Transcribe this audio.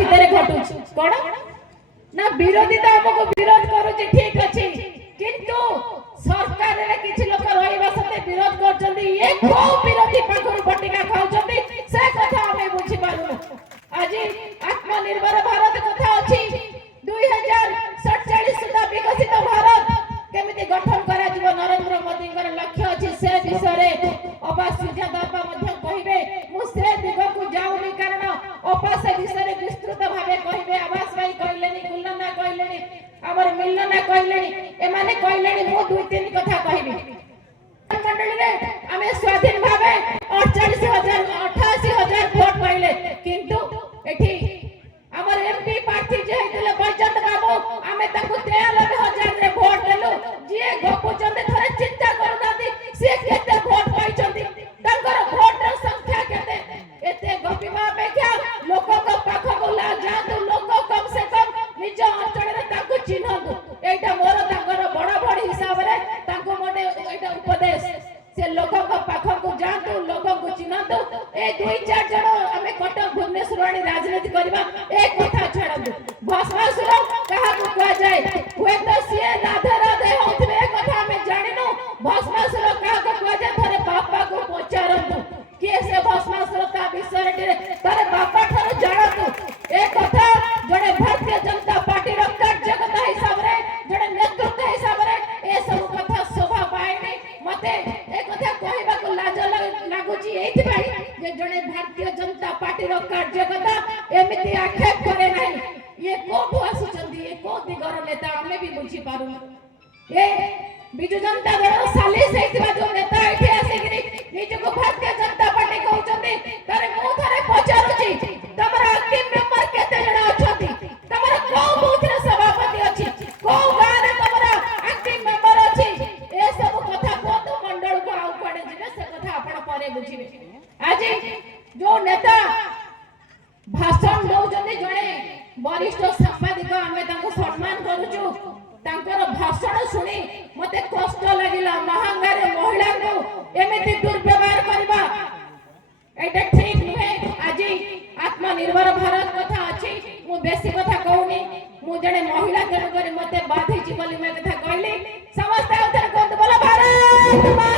भितर घटुछ कोन ना विरोधी तो हमको विरोध करूची ठीक अछि किंतु सरकार रे किछि लोक रहिबा सते विरोध करछन्ती ए को विरोधी पाखरु बटिका खाउछन्ती से कथा हमें बुझी पारुनु आज आत्मनिर्भर भारत कथा अछि 2047 सुधा विकसित भारत केमिति गठन करा जीव नरेंद्र मोदी कर लक्ष्य अछि से विषय रे अबा सुझा दापा मध्य कहिबे मु से दिग को जाउनी कारण अपा से विषय रे विस्तृत भाबे कहिबे आवास भाई कहलेनी कुलना कहलेनी हमर मिलना कहलेनी ए माने कहलेनी मु दुई तीन कथा कहिबी मंडली रे हमें स्वाधीन भाबे 88,000 वोट पाइले किंतु एठी हमर एमपी पार्टी जे हेतले बैजंत बाबू हमें ताकू 93,000 रे वोट देलु जे गपुचंदे थरे चिंता करनाती से केते वोट पाइचंती तांकर वोट रे संख्या केते एते गपिबा अपेक्षा लोक को पाख को ला जातु लोक कम से कम निज अंचल रे ताकू चिन्हतु एटा मोर तांकर बड़ा बड़ी हिसाब रे ताकू मोटे एटा उपदेश से लोक को पाख को जातु लोक को चिन्हतु ए दुई चार जण हमें कटक भुवनेश्वर वाली राजनीति करबा एक कथा छाडबु भस्मासुर कहा को कह जाए हुए तो सिए राधे राधे होतबे एक कथा हमें जानिनु भस्मासुर कहा को कह जाए थारे बापा को पचारंतु के से भस्मासुर ता विषय रे तारे बापा थारे जानतु एक कथा जड़े भारतीय जनता पार्टी रो कार्यकर्ता हिसाब रे जड़े नेतृत्व हिसाब रे ए सब कथा शोभा पाएनी मते एक कथा कहबा को लाज लागुची एथि भाई जे जड़े भारतीय जनता पार्टी रो कार्यकर्ता एमिति आक्षेप करे नाही ये कोठु आसुचंदी ये को दिगर नेता हमें भी बुझी पारु ए बिजु जनता दल सालिस हेतिबा जो नेता एठी आसीगिरी निज को भारतीय जनता पार्टी कहउचंदी तारे मु थारे पचारुची तमरा अंतिम मेंबर केते जणा अछंती तमरा को बूथ रे सभापति अछि को गां रे तमरा अंतिम मेंबर अछि ए सब कथा को तो मंडल को आउ पड़े जिने से कथा आपण परे बुझिबे आज जो नेता भाषण दउचंदी जणे वरिष्ठ सांबादिक हमें ताको सम्मान करूछु तांकर भाषण सुनी मते कष्ट लागिला महांगारे महिला को एमिति दुर्व्यवहार करबा एटा ठीक नुहे आज आत्मनिर्भर भारत कथा अछि मु बेसी कथा कहूनी मु जणे महिला तेनु करी मते बाधी छि बोली मैं कथा कहली समस्त उधर को बोला भारत